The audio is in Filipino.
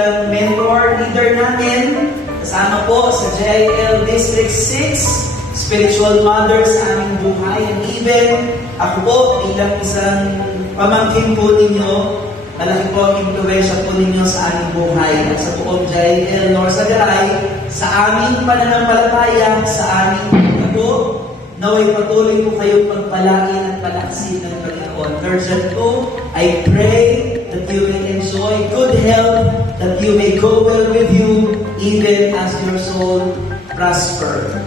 bilang mentor, leader namin. Kasama po sa JIL District 6, spiritual mother sa aming buhay. And even ako po bilang isang pamangkin po ninyo, malaki po ang impluwensya po ninyo sa aming buhay at sa buong JIL Norsagaray, sa aming pananampalataya, sa aming po, naway patuloy po kayong pagpalain at palaksin ng Panginoon. Version 2, I pray that you may enjoy good health, that you may go well with you, even as your soul prosper.